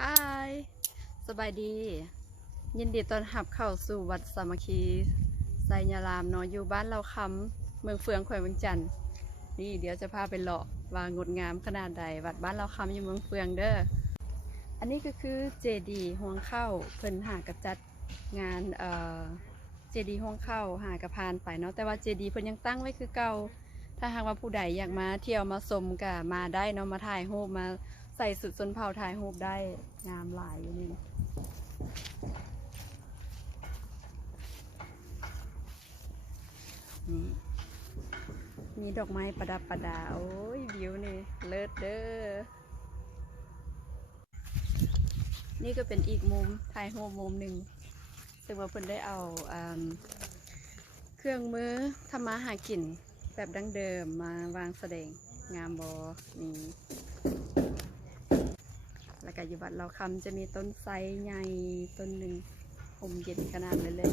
ฮายสบายดี ยินดีต้อนรับเข้าสู่วัดสามัคคีไซยารามเนาะอยู่บ้านเราคำเมืองเฟืองแขวงเวียงจันทน์นี่เดี๋ยวจะพาไปเลาะว่างดงามขนาดใดวัดบ้านเราคำอยู่เมืองเฟืองเด้ออันนี้ก็คือเจดีย์ห่วงเข้าเพิ่นหากระจัดงานเจดีย์ห่วงเข้าหากระพานไปเนาะแต่ว่าเจดีย์เพิ่นยังตั้งไว้คือเก่าถ้าหากว่าผู้ใดอยากมาเที่ยวมาชมก็มาได้เนาะมาถ่ายรูปมาใส่สุดชนเผ่าถ่ายรูปได้งามหลายอยู่นี่นี่มีดอกไม้ประดับประดาโอ้ยวิวนี่เลิศเด้อนี่ก็เป็นอีกมุมถ่ายรูปมุมหนึ่งซึ่งว่าเพิ่นได้เอาเครื่องมือทำมาหากินแบบดั้งเดิมมาวางแสดงงามบอนี่แล้วก็อยู่วัดเราคำจะมีต้นไทรใหญ่ต้นหนึ่งผมเย็นขนาดเลย